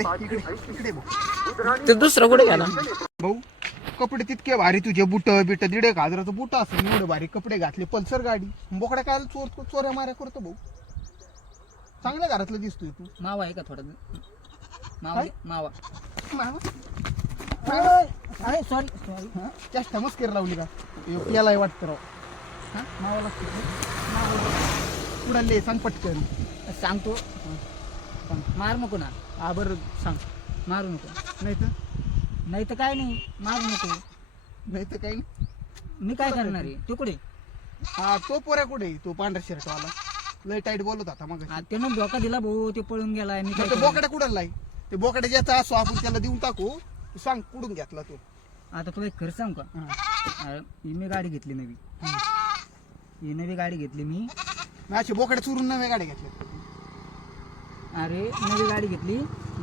इकडे भाऊ. ते दुसरं कुठे गेला भाऊ कपडे तितके भारी तुझे बुट बिट 1,500 बुट असं एवढे भारी कपडे घातले पल्सर गाडी बोकड्या काय चोऱ्या माऱ्या करतो भाऊ चांगल्या घरातलं दिसतोय तू मावा आहे का थोडा मावा मावा सॉरी सॉरी चेष्टा मस्कर लावली का याला वाटतं राव मावा उडाले सांग पटकन सांगतो मार नको ना हा बरं सांग मारू नको नाही तर नाही तर काय नाही मारू नको नाही तर काही नाही. मी काय करणार आहे तू कुठे हा तो पोऱ्या कुठे तो पांढरा शर्ट वाला लय टाईट बोलत होता मग त्यानं धोका दिला भाऊ ते पळून गेलाय मी काय ते करणार? बोकड्या कुठं लाई ते बोकड्या ज्याचा असो आपण त्याला देऊन टाकू तू सांग कुठून घेतला तो आता तुला एक खरं सांग का हा. ही मी गाडी घेतली नवी ही नवी गाडी घेतली मी अशी बोकड्या चुरून नव्या गाड्या घेतल्या अरे नवी गाडी घेतली